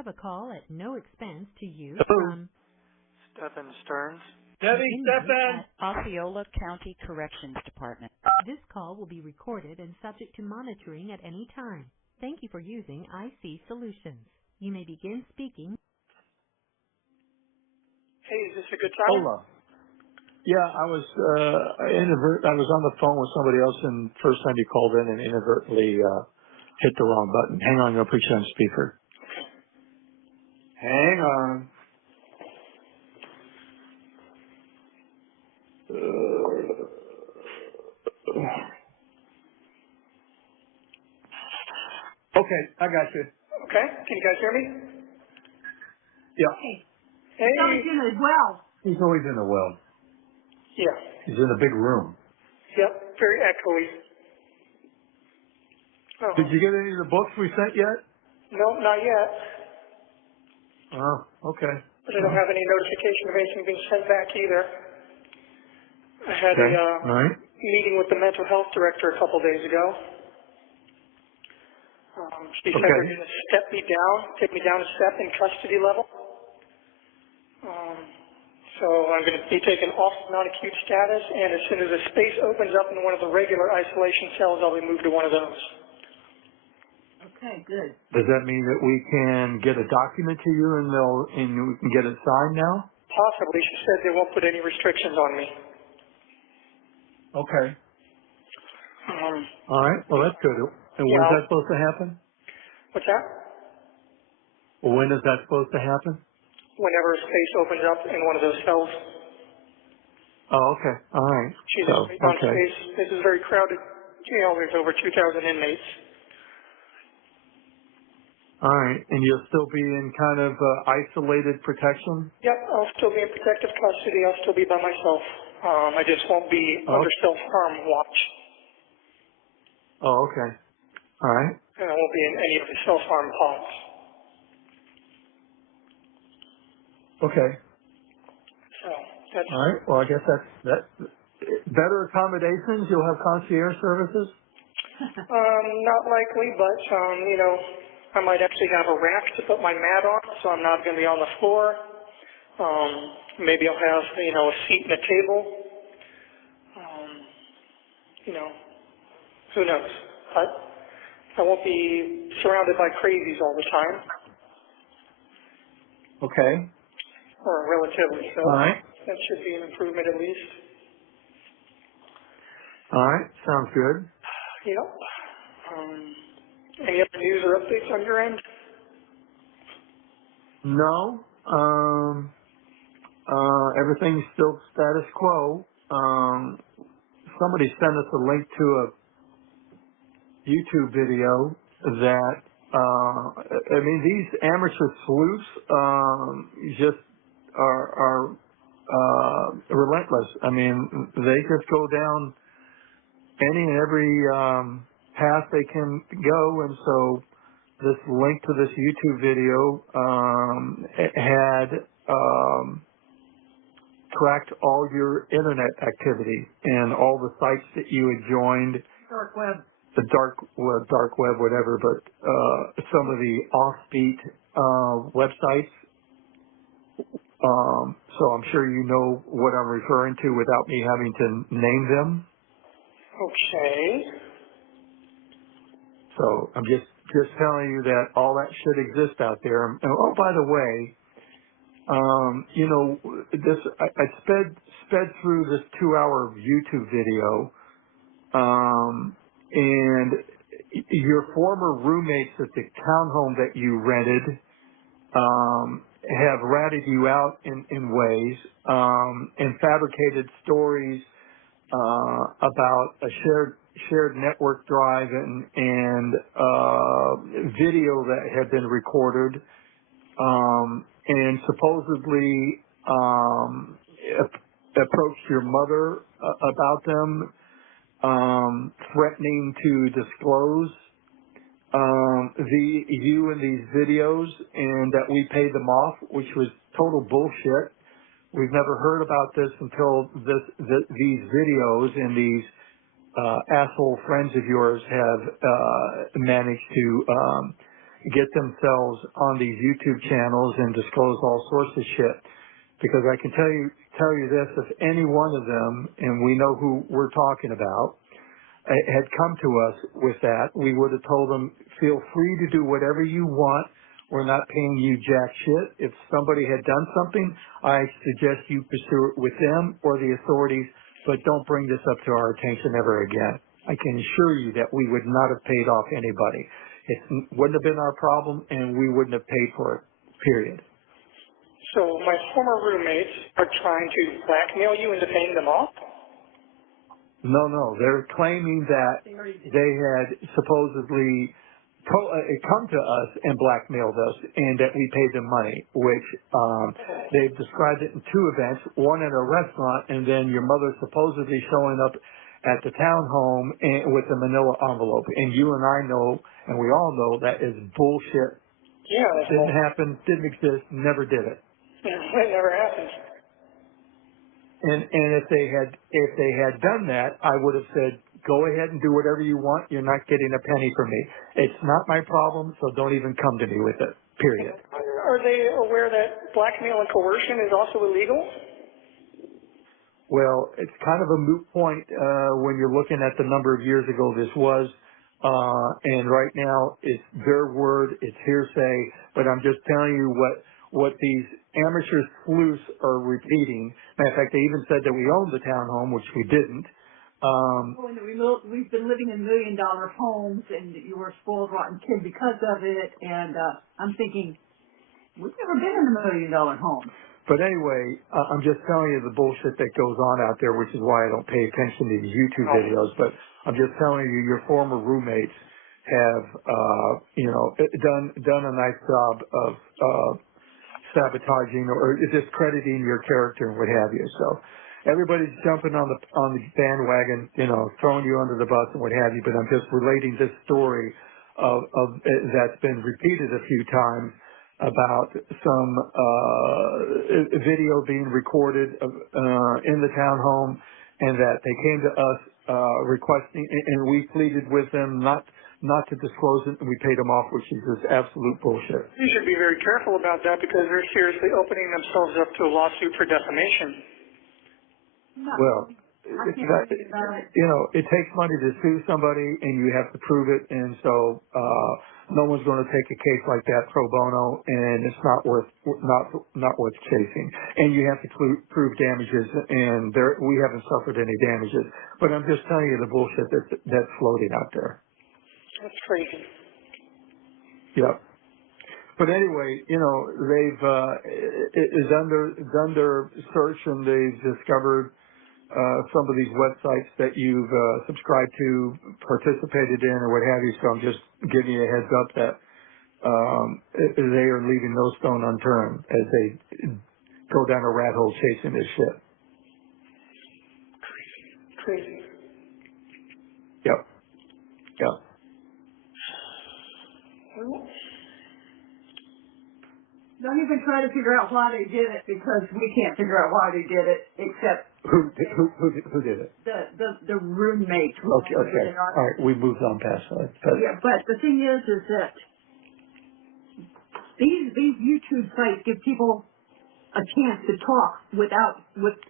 have a call at no expense to you Hello. from Stephan Sterns. Debbie, Stephan! Osceola County Corrections Department. This call will be recorded and subject to monitoring at any time. Thank you for using IC Solutions. You may begin speaking. Hey, is this a good time? Hola. Yeah, I was on the phone with somebody else, and first time you called in and inadvertently hit the wrong button. Hang on, I'll put you on speaker. Hang on. Okay, I got you. Okay, can you guys hear me? Yeah. Hey. Somebody's in as well. He's always in the well. Yeah. He's in a big room. Yep, very echoey. Oh. Did you get any of the books we sent yet? No, not yet. Oh, okay. But I don't have any notification of anything being sent back either. I had Okay. a All right. meeting with the mental health director a couple days ago. She said Okay. they're going to step me down, take me down a step in custody level. So I'm going to be taken off non-acute status, and as soon as a space opens up in one of the regular isolation cells, I'll be moved to one of those. Okay, good. Does that mean that we can get a document to you and we can get it signed now? Possibly. She said they won't put any restrictions on me. Okay. All right. Well, that's good. And when is that supposed to happen? What's that? Well, when is that supposed to happen? Whenever a space opens up in one of those cells. Oh, okay. All right. She's on space. This is a very crowded jail. There's over 2,000 inmates. All right. And you'll still be in kind of isolated protection? Yep, I'll still be in protective custody. I'll still be by myself. I just won't be under self-harm watch. Oh, okay. All right. And I won't be in any of the self-harm pods. Okay. So that's all right. Well, I guess that's better accommodations. You'll have concierge services? not likely, but I might actually have a rack to put my mat on, so I'm not going to be on the floor. Maybe I'll have a seat and a table. Who knows? But I won't be surrounded by crazies all the time. Okay. Or relatively so. All right. That should be an improvement at least. All right. Sounds good. Yep. Any other news or updates on your end? No. Everything's still status quo. Somebody sent us a link to a YouTube video that, these amateur sleuths, just are relentless. I mean, they just go down any and every, path they can go. And so this link to this YouTube video, had, tracked all your internet activity and all the sites that you had joined. Dark web. The dark web, whatever, but some of the offbeat websites. So I'm sure you know what I'm referring to without me having to name them. Okay. So I'm just telling you that all that should exist out there. And, oh, by the way, I sped through this 2-hour YouTube video, and your former roommates at the townhome that you rented, have ratted you out in ways, and fabricated stories, about a shared network drive and video that had been recorded, and supposedly approached your mother about them, threatening to disclose you in these videos, and that we paid them off, which was total bullshit. We've never heard about this until these videos and these asshole friends of yours have managed to get themselves on these YouTube channels and disclose all sorts of shit. Because I can tell you this, if any one of them, and we know who we're talking about, had come to us with that, we would have told them, feel free to do whatever you want. We're not paying you jack shit. If somebody had done something, I suggest you pursue it with them or the authorities, but don't bring this up to our attention ever again. I can assure you that we would not have paid off anybody. It wouldn't have been our problem, and we wouldn't have paid for it, period. So my former roommates are trying to blackmail you into paying them off? No. They're claiming that they had supposedly come to us and blackmailed us and that we paid them money, which they've described it in two events, one at a restaurant and then your mother supposedly showing up at the townhome with a manila envelope. And you and I know, and we all know, that is bullshit. Yeah. Didn't happen, didn't exist, never did it. It never happened. And if they had done that, I would have said, go ahead and do whatever you want. You're not getting a penny from me. It's not my problem, so don't even come to me with it, period. Are they aware that blackmail and coercion is also illegal? Well, it's kind of a moot point when you're looking at the number of years ago this was. And right now, it's their word, it's hearsay, but I'm just telling you what these amateur sleuths are repeating. Matter of fact, they even said that we owned the townhome, which we didn't. We've been living in $1 million homes, and you were a spoiled, rotten kid because of it. And I'm thinking, we've never been in $1 million home. But anyway, I'm just telling you the bullshit that goes on out there, which is why I don't pay attention to these YouTube videos. But I'm just telling you, your former roommates have, done a nice job of sabotaging or discrediting your character and what have you. So everybody's jumping on the bandwagon, throwing you under the bus and what have you. But I'm just relating this story of that's been repeated a few times about some video being recorded in the townhome, and that they came to us requesting, and we pleaded with them not to disclose it, and we paid them off, which is just absolute bullshit. You should be very careful about that because they're seriously opening themselves up to a lawsuit for defamation. Well, it takes money to sue somebody, and you have to prove it, and so no one's going to take a case like that pro bono, and it's not worth chasing. And you have to prove damages, and we haven't suffered any damages. But I'm just telling you the bullshit that's floating out there. That's crazy. Yep. But anyway, they've done their search, and they've discovered some of these websites that you've subscribed to, participated in, or what have you. So I'm just giving you a heads up that they are leaving no stone unturned as they go down a rat hole chasing this shit. Crazy. Yep. Don't even try to figure out why they did it, because we can't figure out why they did it, except who did it? The roommate. Okay. All right, we moved on past that. Yeah, but the thing is that these YouTube sites give people a chance to talk with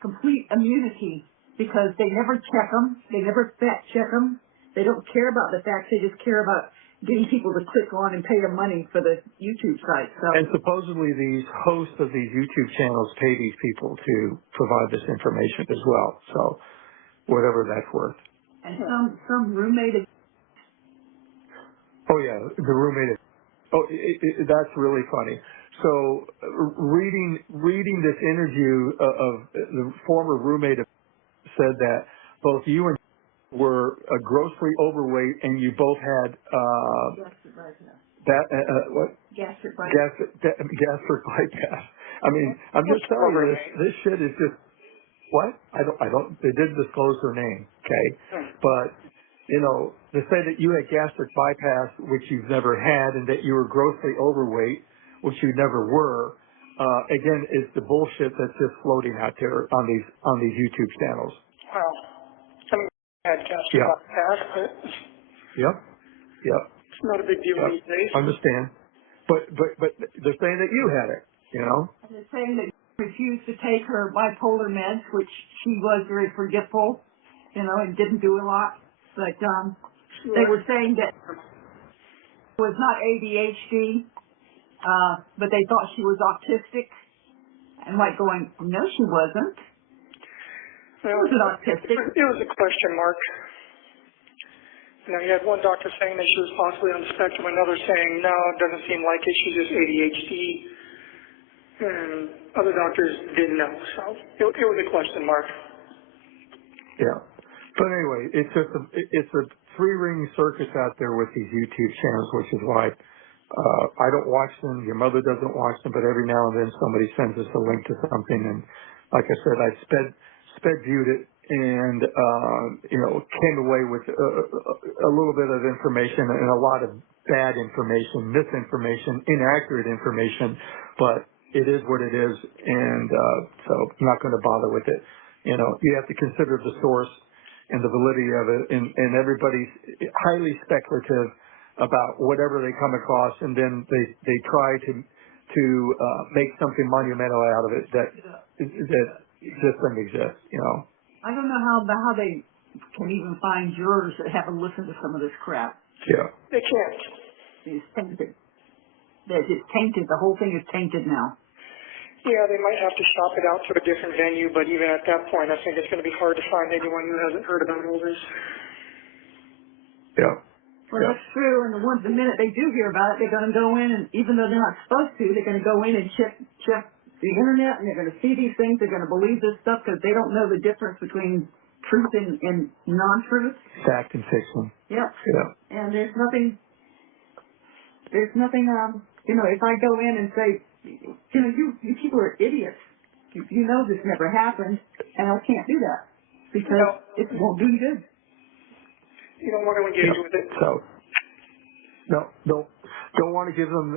complete immunity, because they never check them, they never fact check them, they don't care about the facts, they just care about getting people to click on and pay them money for the YouTube site. So. And supposedly these hosts of these YouTube channels pay these people to provide this information as well. So whatever that's worth. And some roommate. Oh yeah, the roommate. That's really funny. So reading this interview of the former roommate said that both you and were grossly overweight, and you both had gastric bypass. I mean, I'm just telling you, this shit is just what? I don't. They didn't disclose her name, okay? But to say that you had gastric bypass, which you've never had, and that you were grossly overweight, which you never were, again, is the bullshit that's just floating out there on these YouTube channels. Wow. I had gastric bypass, but Yep. it's not a big deal these days. Understand. but they're saying that you had it, you know? And they're saying that she refused to take her bipolar meds, which she was very forgetful, you know, and didn't do a lot. But they were saying that it was not ADHD, but they thought she was autistic. And like going, no, she wasn't. Well, She wasn't autistic. it was a question mark. You know, you had one doctor saying that she was possibly on the spectrum, another saying, no, it doesn't seem like it, she's just ADHD. And other doctors didn't know, so it was a question mark. Yeah. But anyway, it's a three-ring circus out there with these YouTube channels, which is why I don't watch them. Your mother doesn't watch them, but every now and then somebody sends us a link to something, and like I said, I sped viewed it and came away with a little bit of information and a lot of bad information, misinformation, inaccurate information, but it is what it is, and so I'm not going to bother with it. You know, you have to consider the source and the validity of it, and everybody's highly speculative about whatever they come across, and then they try to make something monumental out of it that just doesn't exist, you know. I don't know how they can even find jurors that haven't listened to some of this crap. Yeah. They can't. It's tainted. It's tainted. The whole thing is tainted now. Yeah, they might have to shop it out to a different venue, but even at that point, I think it's going to be hard to find anyone who hasn't heard about all this. Yeah. Well, that's true, and the minute they do hear about it, they're going to go in, and even though they're not supposed to, they're going to go in and check the internet, and they're going to see these things, they're going to believe this stuff because they don't know the difference between truth and non-truth. Fact and fiction. Yep. Yeah. And there's nothing, if I go in and say, you people are idiots. You know this never happened, and I can't do that because it won't do you good. You don't want to engage with it. So, don't want to give them.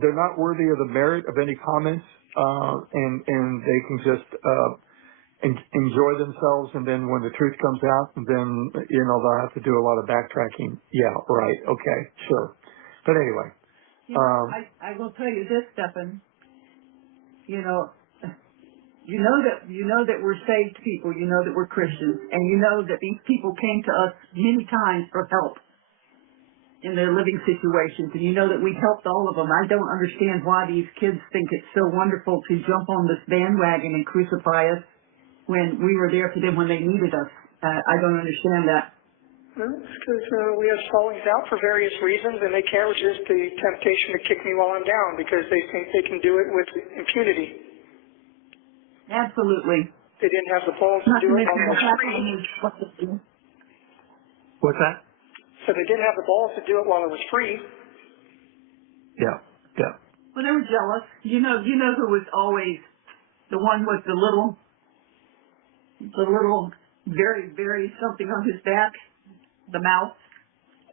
They're not worthy of the merit of any comments, and they can just enjoy themselves. And then when the truth comes out, then they'll have to do a lot of backtracking. Yeah, right. Okay, sure. But anyway, I will tell you this, Stephan. You know that we're saved people, you know that we're Christians, and you know that these people came to us many times for help in their living situations, and you know that we helped all of them. I don't understand why these kids think it's so wonderful to jump on this bandwagon and crucify us when we were there for them when they needed us. I don't understand that. Well, it's because we have fallings out for various reasons, and they can't resist the temptation to kick me while I'm down because they think they can do it with impunity. Absolutely. They didn't have the balls to do it while it was free. what's that? So they didn't have the balls to do it while it was free. Yeah. Well, they were jealous. You know who was always the one with the little, very, very something on his back, the mouse.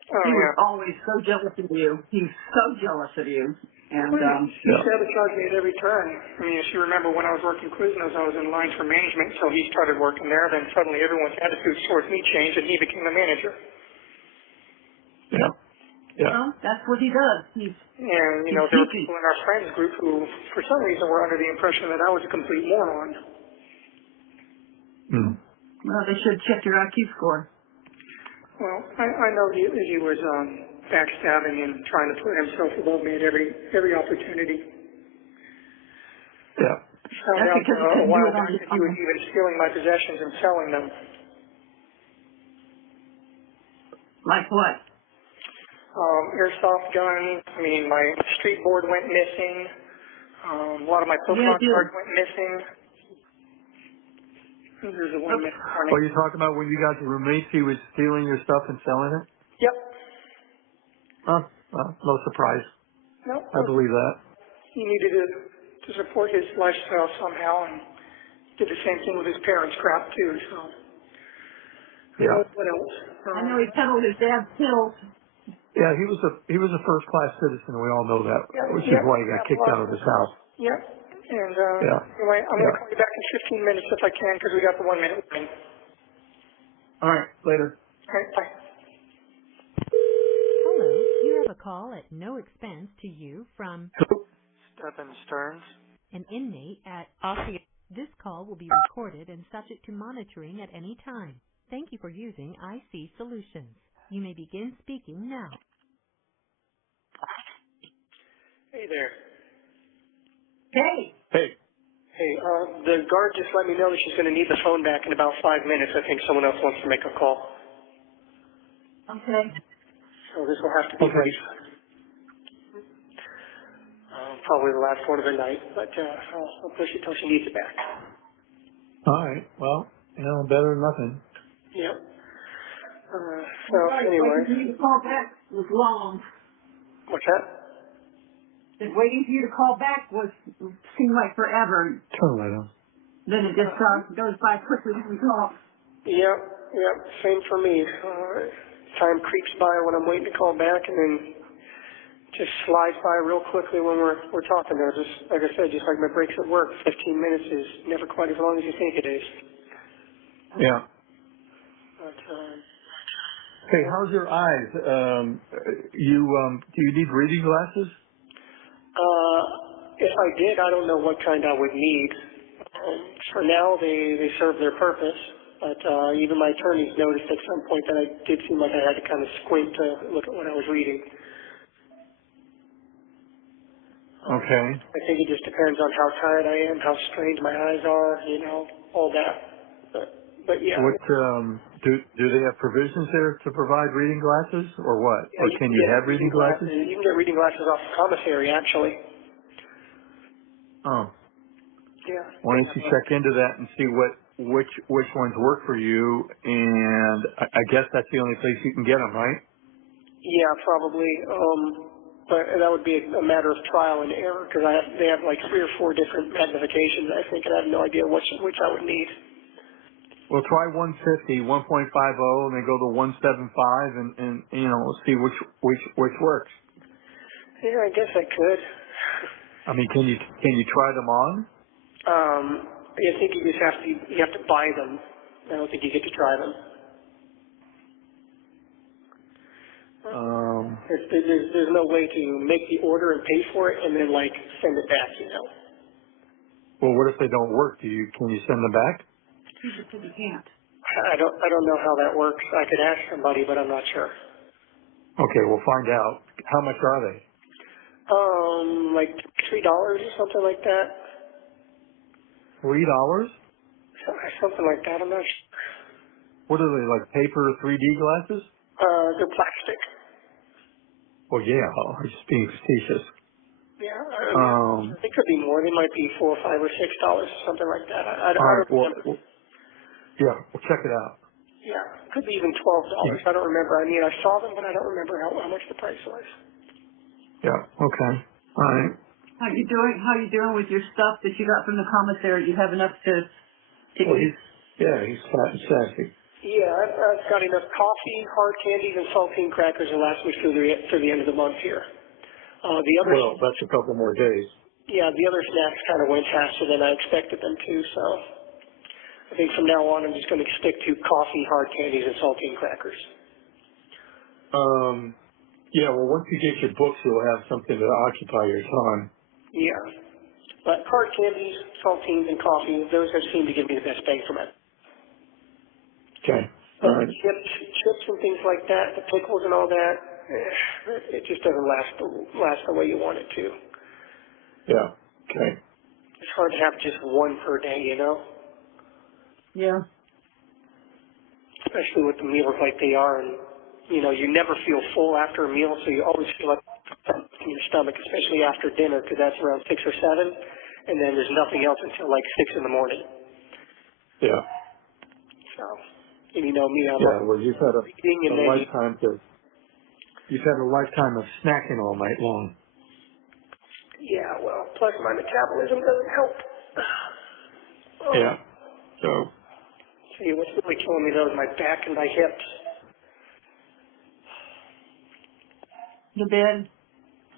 He was always so jealous of you. He was so jealous of you. And he sabotaged me at every turn. I mean, if you remember when I was working Quiznos, I was in line for management, so he started working there. Then suddenly everyone's attitude towards me changed, and he became the manager. Yeah. Well, that's what he does. And, there were people in our friends group who, for some reason, were under the impression that I was a complete moron. Well, they should check your IQ score. Well, I know he was backstabbing and trying to put himself above me at every opportunity. Yeah. Found out a while back that he was even stealing my possessions and selling them. Like what? Airsoft guns. I mean, my street board went missing. A lot of my Pokemon cards went missing. There's a one missing morning. Well, you're talking about when you got the roommates, he was stealing your stuff and selling it? Yep. Well, no surprise. No. I believe that. He needed to support his lifestyle somehow, and did the same thing with his parents' crap too. So. Yeah. What else? I know he peddled his dad's pills. Yeah, he was a first-class citizen. We all know that, which is why he got kicked out of his house. Yep. And anyway, I'm going to call you back in 15 minutes if I can, because we got the 1 minute warning. All right, later. All right, bye. Hello, you have a call at no expense to you from Stephan Sterns. an inmate at Ossie. This call will be recorded and subject to monitoring at any time. Thank you for using IC Solutions. You may begin speaking now. Hey there. Hey, Hey, Hey, the guard just let me know that she's going to need the phone back in about 5 minutes. I think someone else wants to make a call. okay. So this will have to be Okay. brief. Probably the last one of the night, but I'll push it till she needs it back. all right. Well, better than nothing. Yep. So Right, anyway, waiting for you to call back was long. what's that? Just waiting for you to call back seemed like forever. Turn the light on. Then it just goes by quickly when we talk. Yep. Same for me. Time creeps by when I'm waiting to call back, and then just slides by real quickly when we're talking there. Just like I said, just like my breaks at work, 15 minutes is never quite as long as you think it is. Yeah. But Hey, how's your eyes? Do you need reading glasses? if I did, I don't know what kind I would need. For now, they serve their purpose. But even my attorneys noticed at some point that I did seem like I had to kind of squint to look at what I was reading. Okay. I think it just depends on how tired I am, how strained my eyes are, all that. But yeah. What do they have provisions there to provide reading glasses, or what? Yeah, Or you can can you get have reading glasses? You can get reading glasses off the commissary, actually. Oh. Yeah. Why don't you check into that and see which ones work for you? And I guess that's the only place you can get them, right? Yeah, probably. But that would be a matter of trial and error because they have like 3 or 4 different magnifications, I think, and I have no idea which I would need. Well, try 150, 1.50, and then go to 175, and see which works. Yeah, I guess I could. I mean, can you try them on? I think you have to buy them. I don't think you get to try them. There's no way to make the order and pay for it and then like send it back, Well, what if they don't work? Can you send them back? She just said you can't. I don't know how that works. I could ask somebody, but I'm not sure. Okay, we'll find out. How much are they? Like $3 or something like that. $3? Something like that. I'm not sure. What are they, like paper 3D glasses? They're plastic. Well, yeah, I'm just being facetious. Yeah, I mean, it could be more. They might be $4 or $5 or $6, something like that. I all right, don't remember. yeah, we'll check it out. Yeah, it could be even $12. I don't remember. I mean, I saw them, but I don't remember how much the price was. Yeah, okay. All right. How you doing? How you doing with your stuff that you got from the commissary? You have enough to Well, eat? he's fat and sassy. Yeah, I've got enough coffee, hard candies, and saltine crackers to last me through the end of the month here. The other, Well, that's a couple more days. yeah, the other snacks kind of went faster than I expected them to, so I think from now on I'm just going to stick to coffee, hard candies, and saltine crackers. Yeah, well, once you get your books, you'll have something to occupy your time. Yeah, but hard candies, saltines, and coffee, those have seemed to give me the best bang for my. Okay. But All right. chips and things like that, the pickles and all that, it just doesn't last the way you want it to. Yeah. Okay. It's hard to have just one per day, Yeah. especially with the meals like they are. And, you never feel full after a meal, so you always feel like in your stomach, especially after dinner, because that's around 6 or 7, and then there's nothing else until like 6 in the morning. Yeah. So, and you know me, I'm Yeah. Well, you've had eating and a then lifetime of snacking all night long. yeah, well, plus my metabolism doesn't help. Oh, Yeah. So. see, what's really killing me though is my back and my hips. The bed.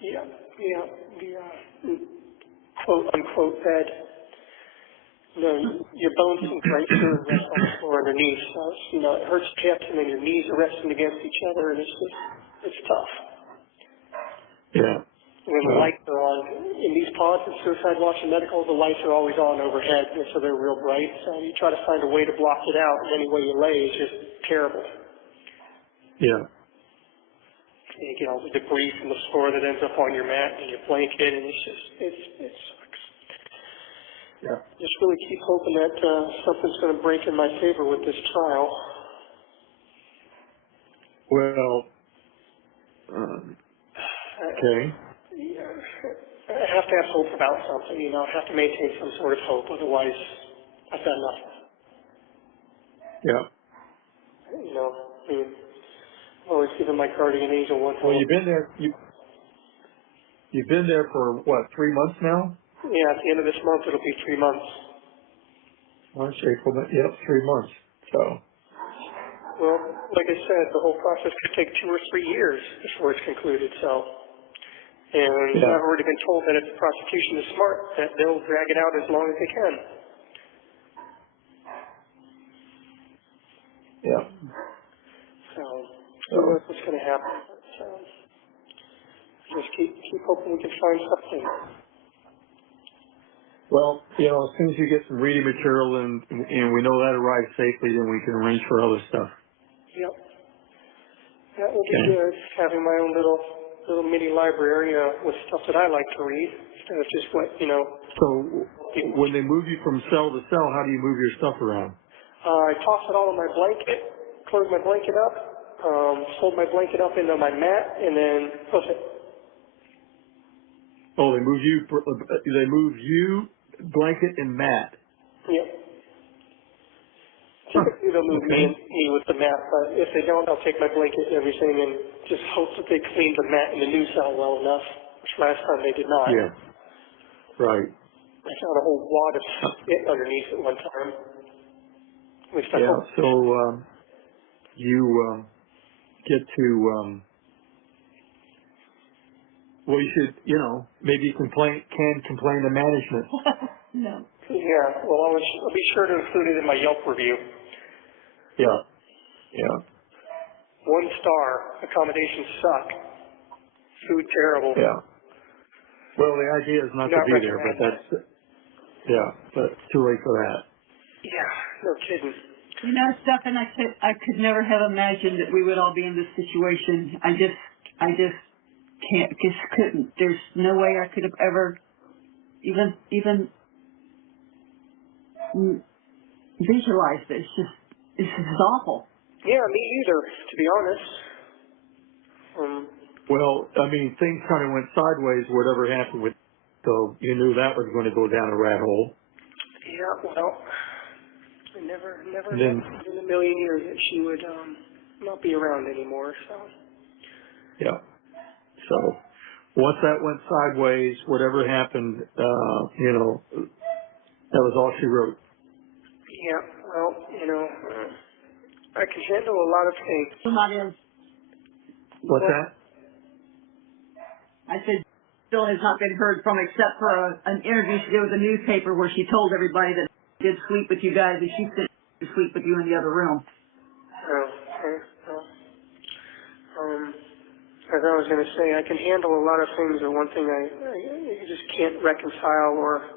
Yeah, the quote unquote bed. Your bones sink right through and rest on the floor underneath. So it hurts your hips, and then your knees are resting against each other, and it's tough. Yeah. And the lights are on. In these pods at Suicide Watch and Medical, the lights are always on overhead, and so they're real bright. So you try to find a way to block it out, and any way you lay is just terrible. Yeah. And you get all the debris from the floor that ends up on your mat and your blanket, and it sucks. Yeah. Just really keep hoping that something's going to break in my favor with this trial. Well, okay. I have to have hope about something, you know. I have to maintain some sort of hope, otherwise I've done nothing. Yeah. You know, I mean, I've always given my guardian angel one hope. Well, you've been there. You've been there for what, 3 months now? Yeah, at the end of this month it'll be 3 months. March, April, yep, 3 months. So. Well, like I said, the whole process could take 2 or 3 years before it's concluded, so. And I've already been told that if the prosecution is smart, that they'll drag it out as long as they can. Yeah. So, who knows what's going to happen. So, just keep hoping we can find something. Well, you know, as soon as you get some reading material and we know that arrives safely, then we can arrange for other stuff. Yep. That will be good, having my own little mini library with stuff that I like to read, instead of just what, you know. So when they move you from cell to cell, how do you move your stuff around? I toss it all in my blanket, close my blanket up, fold my blanket up into my mat, and then hoof it. Oh, they move you, blanket and mat. Yep. Typically they'll move me with the mat, but if they don't, I'll take my blanket and everything and just hope that they clean the mat in the new cell well enough, which last time they did not. Yeah. Right. I found a whole wad of spit underneath at one time. At least I hope. So you get to well, you should, you know, maybe complain to management. No. Yeah, well, I'll be sure to include it in my Yelp review. Yeah. Yeah. 1 star, accommodations suck, food terrible. Yeah. Well, the idea is not to be there, but but too late for that. Yeah, no kidding. You know, Stephan, I could never have imagined that we would all be in this situation. I just couldn't. There's no way I could have ever even visualized this. This is awful. Yeah, me either, to be honest. Well, I mean, things kind of went sideways, whatever happened with, so you knew that was going to go down a rat hole. Yeah, well, I never then, in a million years that she would not be around anymore, so. Yeah. So, once that went sideways, whatever happened, you know, that was all she wrote. Yeah, well, you know, I can handle a lot of things. Not in. What's that? I said, still has not been heard from except for an interview she did with a newspaper where she told everybody that she did sleep with you guys and she said to sleep with you in the other room. Oh, okay. Well, as I was going to say, I can handle a lot of things, but one thing I just can't reconcile or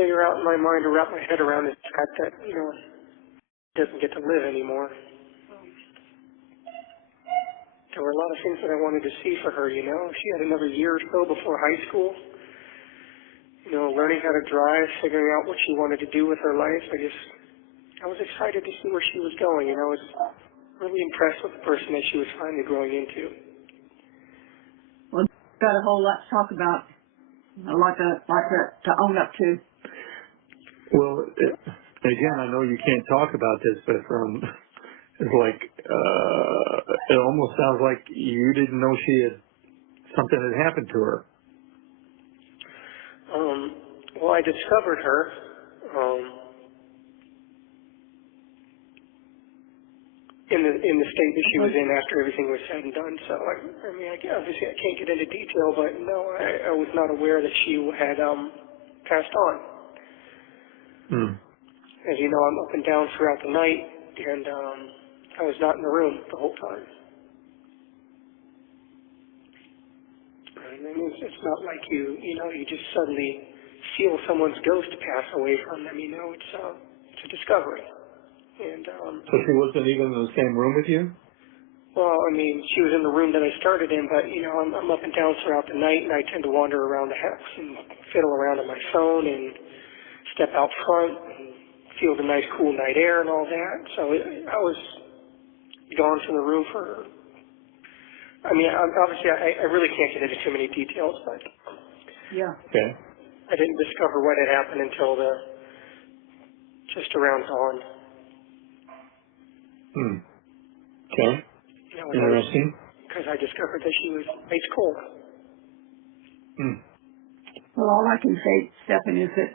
figure out in my mind or wrap my head around is the fact that, you know, she doesn't get to live anymore. There were a lot of things that I wanted to see for her, you know. She had another year or so before high school. You know, learning how to drive, figuring out what she wanted to do with her life. I was excited to see where she was going, and I was really impressed with the person that she was finally growing into. Well, got a whole lot to talk about, a lot to own up to. Well, again, I know you can't talk about this, but it's like, it almost sounds like you didn't know something had happened to her. Well, I discovered her, in the state that she was in after everything was said and done. So, I mean, obviously I can't get into detail, but no, I was not aware that she had passed on. As you know, I'm up and down throughout the night, and I was not in the room the whole time. I mean, it's not like you just suddenly feel someone's ghost pass away from them. It's a discovery. And So she wasn't even in the same room with you? well, I mean, she was in the room that I started in, but I'm up and down throughout the night, and I tend to wander around the house and fiddle around on my phone and step out front and feel the nice cool night air and all that. So I was gone from the room for. I mean, obviously, I really can't get into too many details, but Yeah. Okay. I didn't discover what had happened until just around dawn. Okay. Interesting. Because I discovered that she was ice cold. Well, all I can say, Stephan, is that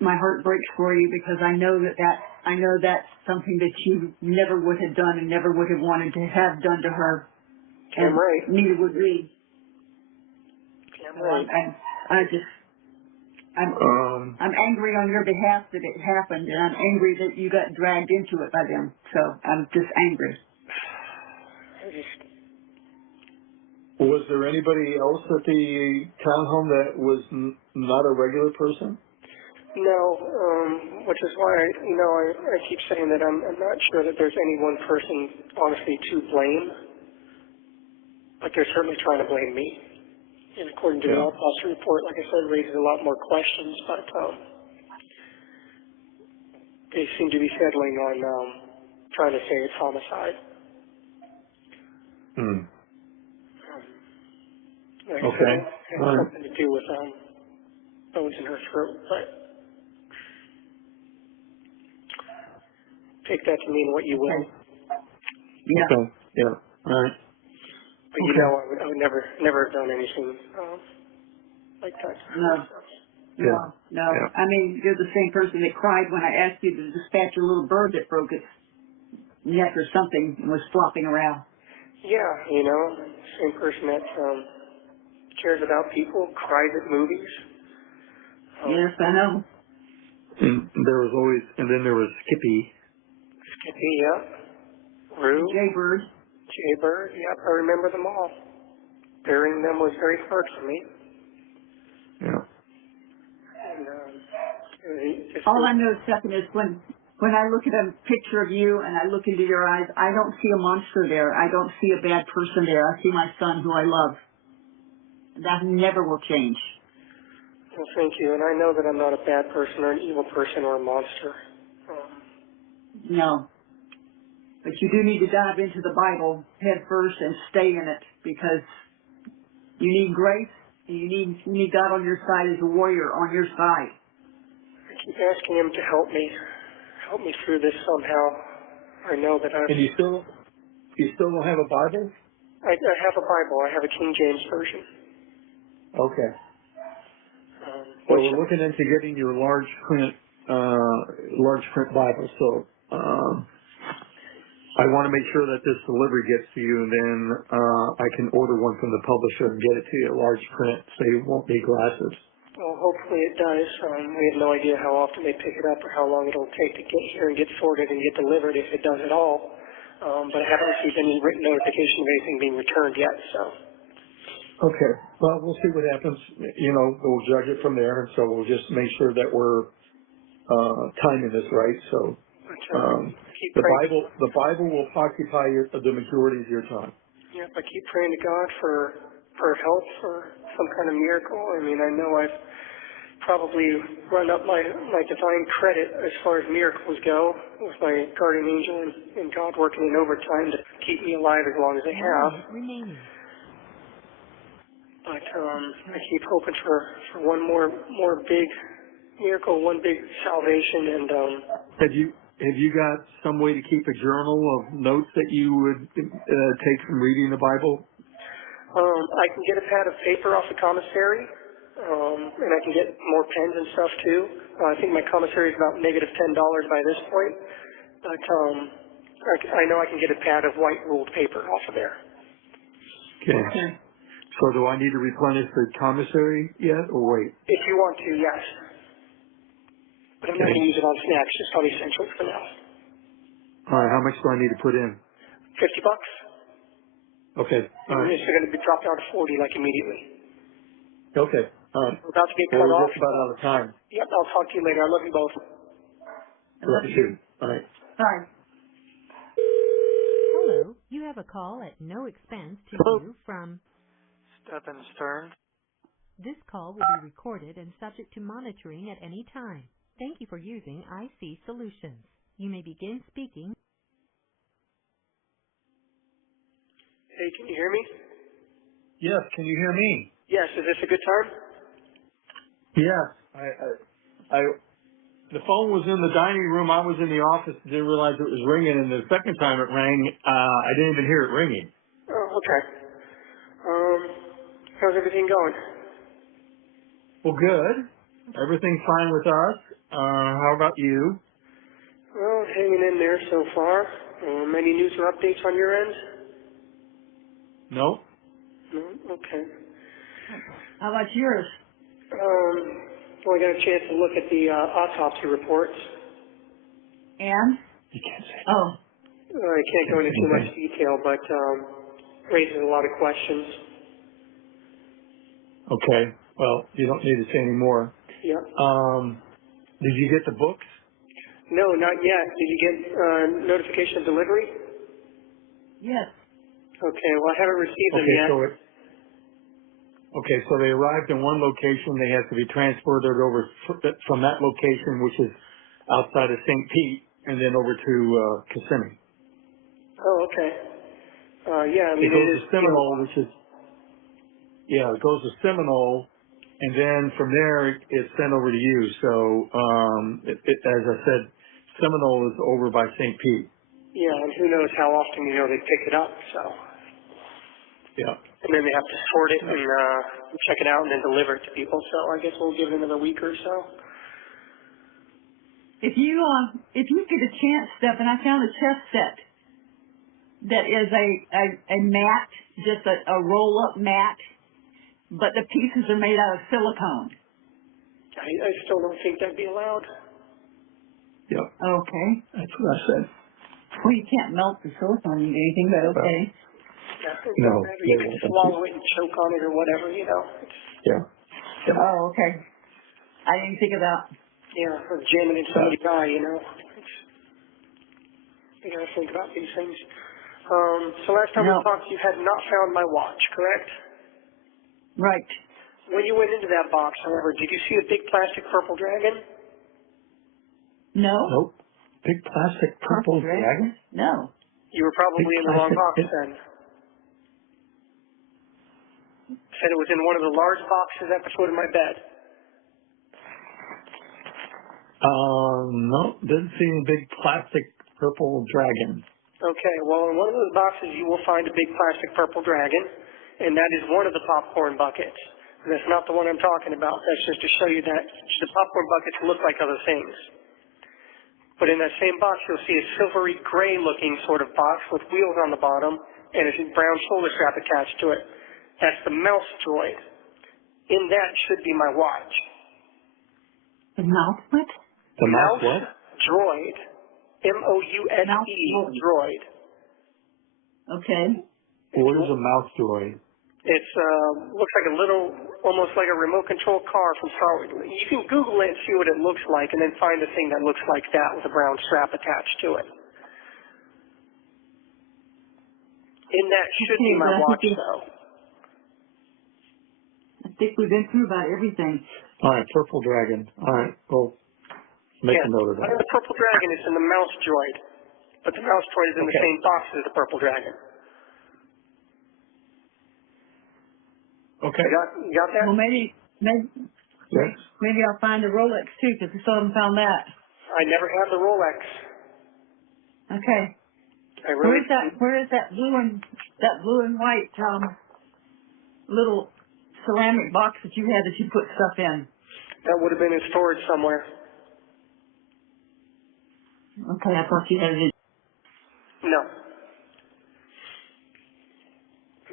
my heart breaks for you because I know that's something that you never would have done and never would have wanted to have done to her. Damn right. Neither would we. Damn right. I'm angry on your behalf that it happened, and I'm angry that you got dragged into it by them. So I'm just angry. Was there anybody else at the townhome that was not a regular person? No, which is why I keep saying that I'm not sure that there's any one person honestly to blame. But they're certainly trying to blame me. And according to the autopsy report, like I said, raises a lot more questions, but they seem to be settling on trying to say it's homicide. Like I said, it has something to do with bones in her throat, but take that to mean what you will. Yeah. Okay. Yeah. All right. But I would never have done anything like that. No. Yeah. I mean, you're the same person that cried when I asked you to dispatch a little bird that broke its neck or something and was flopping around. Yeah, same person that cares about people, cries at movies. Yes, I know. And then there was Skippy. Skippy, yeah. Rue. Jaybird, yep, I remember them all. Burying them was very hard for me. Yeah. And all I know, Stephan, is when I look at a picture of you and I look into your eyes, I don't see a monster there. I don't see a bad person there. I see my son who I love. That never will change. Well, thank you. And I know that I'm not a bad person or an evil person or a monster. No. But you do need to dive into the Bible head first and stay in it because you need grace and you need God on your side as a warrior on your side. I keep asking him to help me through this somehow. I know that And you still don't have a Bible? I have a Bible. I have a King James version. Okay. Well, we're looking into getting your large print Bible. So I want to make sure that this delivery gets to you, and then I can order one from the publisher and get it to you, large print, so you won't need glasses. Well, hopefully it does. We have no idea how often they pick it up or how long it'll take to get here and get sorted and get delivered, if it does at all. But I haven't received any written notification of anything being returned yet, so. Okay. Well, we'll see what happens. We'll judge it from there, and so we'll just make sure that we're timing this right. So the Bible will occupy the majority of your time. Yeah, I keep praying to God for help, for some kind of miracle. I mean, I know I've probably run up my divine credit as far as miracles go with my guardian angel and God working in overtime to keep me alive as long as they have. But I keep hoping for one more big miracle, one big salvation. And have you got some way to keep a journal of notes that you would take from reading the Bible? I can get a pad of paper off the commissary, and I can get more pens and stuff too. I think my commissary is about -$10 by this point, but I know I can get a pad of white ruled paper off of there. Okay. So do I need to replenish the commissary yet, or wait? If you want to, yes. But I'm not going to use it on snacks, just on essentials for now. All right, how much do I need to put in? $50. Okay. All right. It's going to be dropped down to 40 like immediately. Okay. All right. We're about to get Well, cut we're off. just about out of time. Yep, I'll talk to you later. I love you both. I love you. All right. Sorry. Hello, you have a call at no expense to Hello. you from. Stephan Sterns. This call will be recorded and subject to monitoring at any time. Thank you for using IC Solutions. You may begin speaking. Hey, can you hear me? Yes. Can you hear me? Yes, is this a good time? Yes. The phone was in the dining room. I was in the office. Didn't realize it was ringing. And the second time it rang, I didn't even hear it ringing. Oh, okay. How's everything going? Well, good. Everything's fine with us. How about you? Well, hanging in there so far. Any news or updates on your end? No. No? Okay. How about yours? Well, I got a chance to look at the autopsy reports. And? You can't say. Oh, I can't go into too much detail, but raises a lot of questions. Okay. Well, you don't need to say any more. Yep. Did you get the books? No, not yet. Did you get notification of delivery? yes. Okay, well, I haven't received them Okay, yet. so they arrived in one location. They have to be transported over from that location, which is outside of St. Pete, and then over to Kissimmee. Oh, okay. Yeah, I mean, It goes it is to Seminole, which is, it goes to Seminole, and then from there it's sent over to you. So, as I said, Seminole is over by St. Pete. Yeah, and who knows how often, they pick it up, so. Yeah. And then they have to sort it and check it out and then deliver it to people, so I guess we'll give it another week or so. If you get a chance, Stephan, I found a chess set that is a mat, just a roll-up mat, but the pieces are made out of silicone. I still don't think that'd be allowed. Yep. Okay. That's what I said. Well, you can't melt the silicone into anything, but okay. Yeah, No. you can swallow it and choke on it or whatever, Yeah. Oh, okay. I didn't think about. Yeah, or jam it into somebody's eye, It's, you gotta think about these things. So last time we talked, you had not found my watch, correct? Right. When you went into that box, however, did you see a big plastic purple dragon? No. Nope. Big plastic purple dragon? No. You were probably Big in the wrong box plastic- then. Said it was in one of the large boxes at the foot of my bed. No, didn't see any big plastic purple dragon. Okay, well, in one of those boxes you will find a big plastic purple dragon, and that is one of the popcorn buckets. And that's not the one I'm talking about. That's just to show you that the popcorn buckets look like other things. But in that same box, you'll see a silvery gray looking sort of box with wheels on the bottom and a brown shoulder strap attached to it. That's the mouse droid. In that should be my watch. The mouse what? The mouse what? Droid. M-O-U-S-E, droid. Okay. What is a mouse droid? It's looks like a little, almost like a remote control car from Star Wars. You can Google it and see what it looks like, and then find a thing that looks like that with a brown strap attached to it. In that should be my watch, though. I think we've been through about everything. All right, purple dragon. All right, well, make a note of that. The purple dragon is in the mouse droid, but the mouse droid is in the same box as the purple dragon. Okay. You got that? Well, maybe I'll find the Rolex too, because I still haven't found that. I never had the Rolex. Okay. Where is that blue and white little ceramic box that you had that you put stuff in? That would have been in storage somewhere. Okay, I thought you had it. No.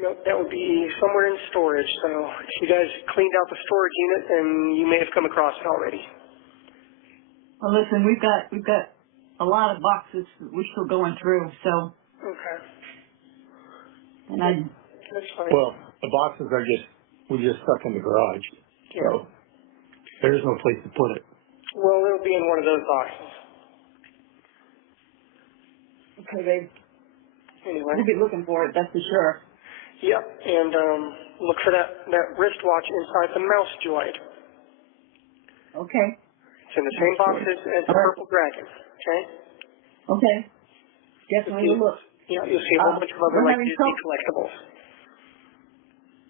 No, that would be somewhere in storage. So if you guys cleaned out the storage unit, then you may have come across it already. Well, listen, we've got a lot of boxes that we're still going through, so. Okay. And That's fine. Well, the boxes are just we just stuck in the garage. Yeah. So there's no place to put it. Well, it'll be in one of those boxes. Okay, babe. Anyway. We'll be looking for it, that's for sure. Yep, and look for that wristwatch inside the mouse joint. Okay. It's in the same box as the Purple Dragon, okay? Okay. Definitely will look. Yeah, you'll see a whole bunch of other like Disney collectibles.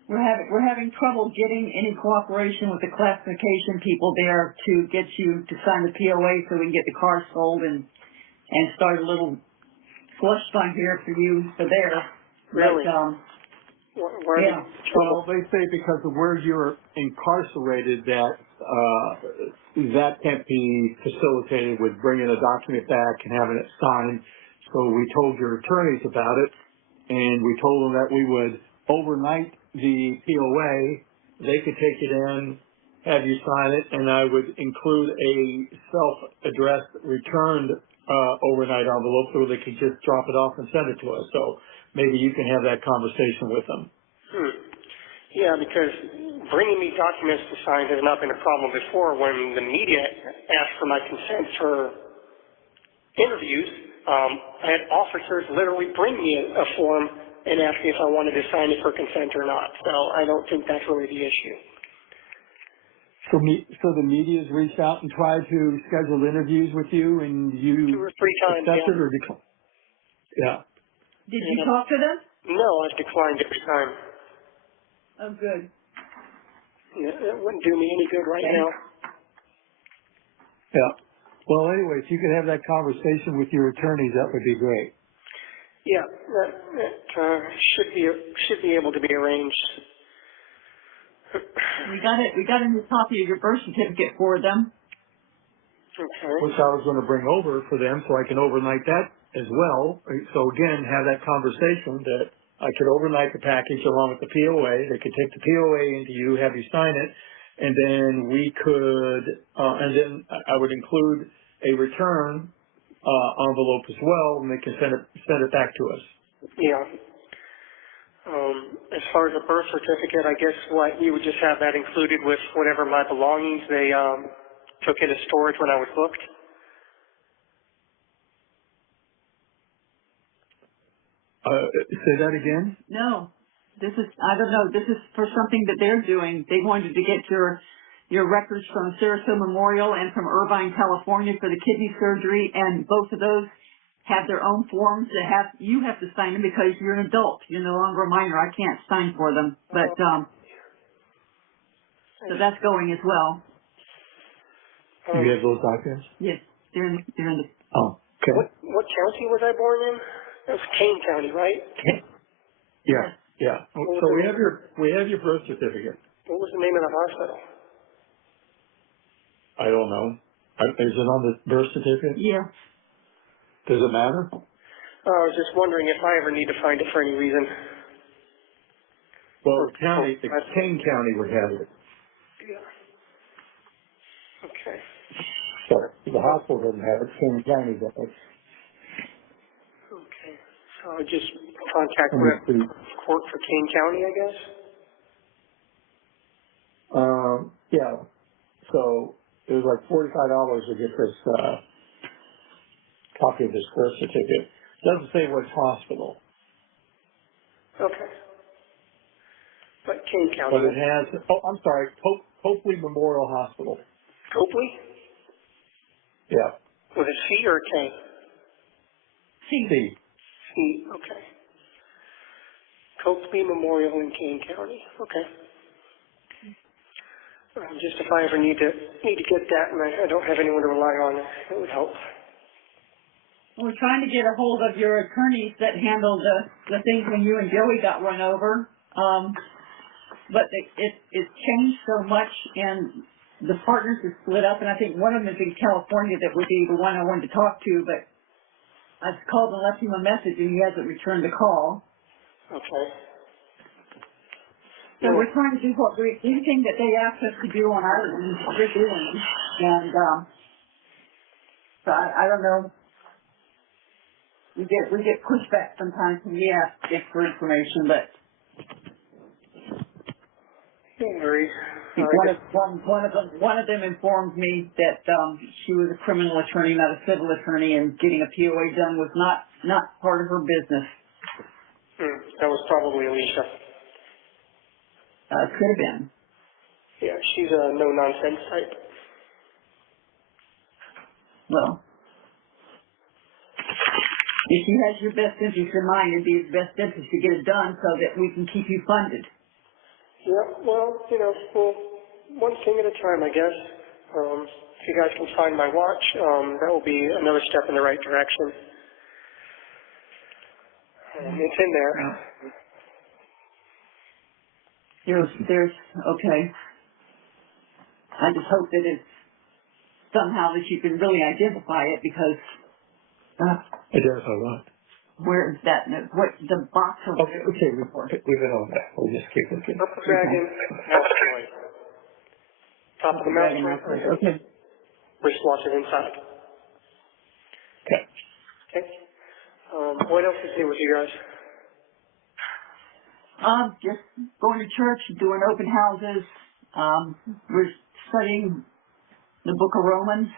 We're having trouble getting any cooperation with the classification people there to get you to sign the POA so we can get the car sold and start a little slush fund here for you for there. Really? But, yeah. Well, they say because of where you're incarcerated that that can't be facilitated with bringing a document back and having it signed. So we told your attorneys about it, and we told them that we would overnight the POA. They could take it in, have you sign it, and I would include a self-addressed returned overnight envelope so they could just drop it off and send it to us. So maybe you can have that conversation with them. Yeah, because bringing me documents to sign has not been a problem before. When the media asked for my consent for interviews, I had officers literally bring me a form and ask me if I wanted to sign it for consent or not. So I don't think that's really the issue. So the media's reached out and tried to schedule interviews with you, and you 2 or 3 times, accepted yeah. or declined? Yeah. did you talk to them? No, I've declined every time. Oh, good. Yeah, it wouldn't do me any good right now. Yeah. Well, anyway, if you could have that conversation with your attorneys, that would be great. Yeah, that should be able to be arranged. We got a new copy of your birth certificate for them. Okay. Which I was going to bring over for them so I can overnight that as well. So again, have that conversation that I could overnight the package along with the POA. They could take the POA into you, have you sign it, and then we could, and then I would include a return envelope as well, and they can send it back to us. Yeah. As far as a birth certificate, I guess you would just have that included with whatever my belongings they took into storage when I was booked. Say that again? No, I don't know, this is for something that they're doing. They wanted to get your records from Sarasota Memorial and from Irvine, California for the kidney surgery, and both of those have their own forms that you have to sign them because you're an adult. You're no longer a minor. I can't sign for them. But, so that's going as well. You have those documents? Yes, they're in the. Oh, okay. What county was I born in? That was Kane County, right? Yeah, yeah. So we have your birth certificate. What was the name of the hospital? I don't know. Is it on the birth certificate? Yeah. Does it matter? I was just wondering if I ever need to find it for any reason. Well, Kane County would have it. Yeah. Okay. Sorry, the hospital doesn't have it. Kane County does. Okay. So I'll just contact the court for Kane County, I guess? Yeah. So it was like $45 to get this copy of this birth certificate. It doesn't say which hospital. Okay. But Kane County. But it has, I'm sorry, Copley Memorial Hospital. Copley? Yeah. With a C or a K? C. C, okay. Copley Memorial in Kane County. Okay. Just if I ever need to get that and I don't have anyone to rely on, it would help. We're trying to get a hold of your attorneys that handled the things when you and Joey got run over. But it's changed so much, and the partners are split up, and I think one of them is in California that would be the one I wanted to talk to, but I've called and left him a message, and he hasn't returned the call. Okay. So we're trying to do anything that they ask us to do on our end, we're doing. And so I don't know. We get pushback sometimes when we ask for information, but Don't worry. One of them informed me that she was a criminal attorney, not a civil attorney, and getting a POA done was not part of her business. That was probably Alicia. Could have been. Yeah, she's a no-nonsense type. Well, if she has your best interest in mind, it'd be his best interest to get it done so that we can keep you funded. Yeah, well, one thing at a time, I guess. If you guys can find my watch, that will be another step in the right direction. It's in there. There's okay. I just hope that it's somehow that you can really identify it because. Identify what? Where is that? What the box of? Okay, we've been on that. We'll just keep looking. Purple dragon, mouse toy. Top of the mouse toy. Okay. Wristwatch is inside. Okay. Okay. What else is new with you guys? Just going to church, doing open houses. We're studying the Book of Romans.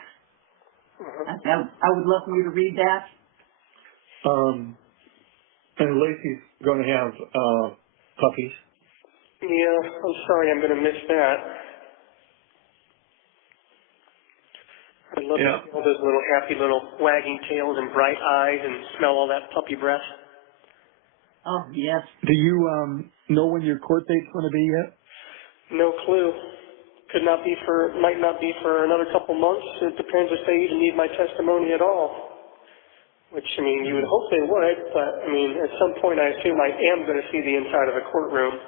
I would love for you to read that. And Lacey's going to have puppies. Yeah, I'm sorry, I'm going to miss that. I'd love to see all those little happy little wagging tails and bright eyes and smell all that puppy breath. Oh, yes. Do you know when your court date's going to be yet? No clue. Might not be for another couple months. It depends if they even need my testimony at all. Which, you would hope they would, but, at some point I assume I am going to see the inside of a courtroom.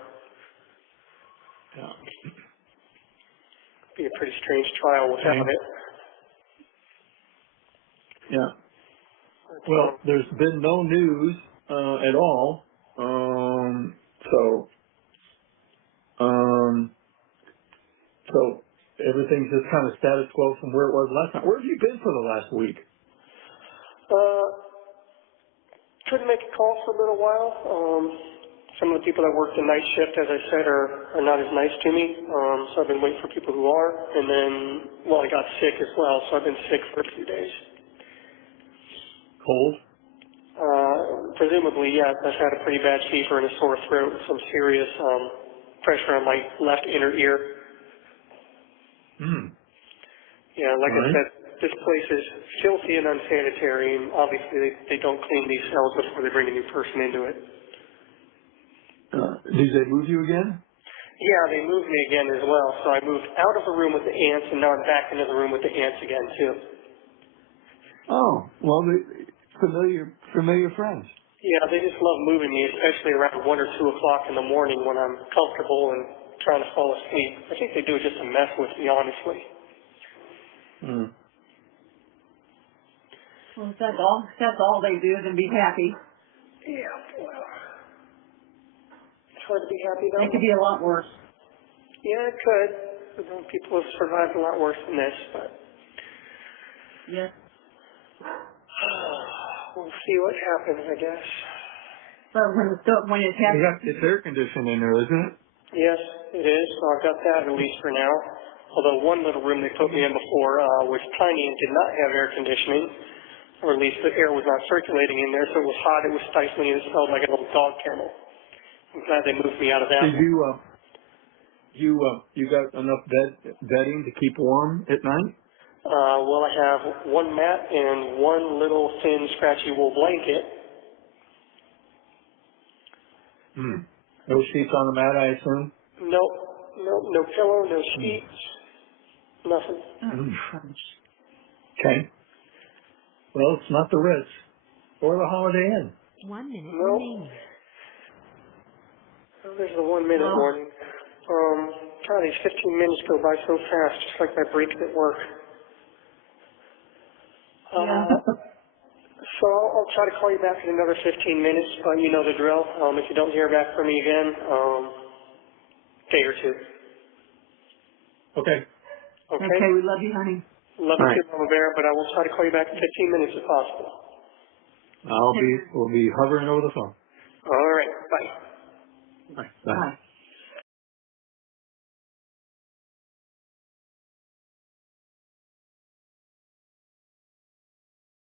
Yeah. Be a pretty strange trial without it. Yeah. Well, there's been no news at all. So everything's just kind of status quo from where it was last time. Where have you been for the last week? Couldn't make a call for a little while. Some of the people that work the night shift, as I said, are not as nice to me. So I've been waiting for people who are. And then, I got sick as well, so I've been sick for a few days. Cold? Presumably, yes. I've had a pretty bad fever and a sore throat and some serious pressure on my left inner ear. Yeah, like I said, this place is filthy and unsanitary, and obviously they don't clean these cells before they bring a new person into it. Did they move you again? Yeah, they moved me again as well. So I moved out of the room with the ants, and now I'm back into the room with the ants again, too. Oh, well, familiar friends. Yeah, they just love moving me, especially around 1 or 2 o'clock in the morning when I'm comfortable and trying to fall asleep. I think they do it just to mess with me, honestly. Well, if that's all they do, then be happy. Yeah, well, it's hard to be happy, though. It could be a lot worse. Yeah, it could. People have survived a lot worse than this, but... Yes. We'll see what happens, I guess. But when it happens... It's air conditioning in there, isn't it? Yes, it is. So I've got that at least for now. Although one little room they put me in before was tiny and did not have air conditioning, or at least the air was not circulating in there, so it was hot, it was stifling, and it smelled like a little dog kennel. I'm glad they moved me out of that. Did you got enough bedding to keep warm at night? I have one mat and one little thin, scratchy wool blanket. No sheets on the mat, I assume? No pillow, no sheets, nothing. Okay. Well, it's not the Ritz or the Holiday Inn. 1 minute remaining. Oh, there's the 1 minute warning. God, these 15 minutes go by so fast, just like my breaks at work. So I'll try to call you back in another 15 minutes, but you know the drill. If you don't hear back from me again, day or two. Okay. Okay, we love you, honey. Love you too, Mama Bear, but I will try to call you back in 15 minutes if possible. We'll be hovering over the phone. All right. Bye. Bye. Bye.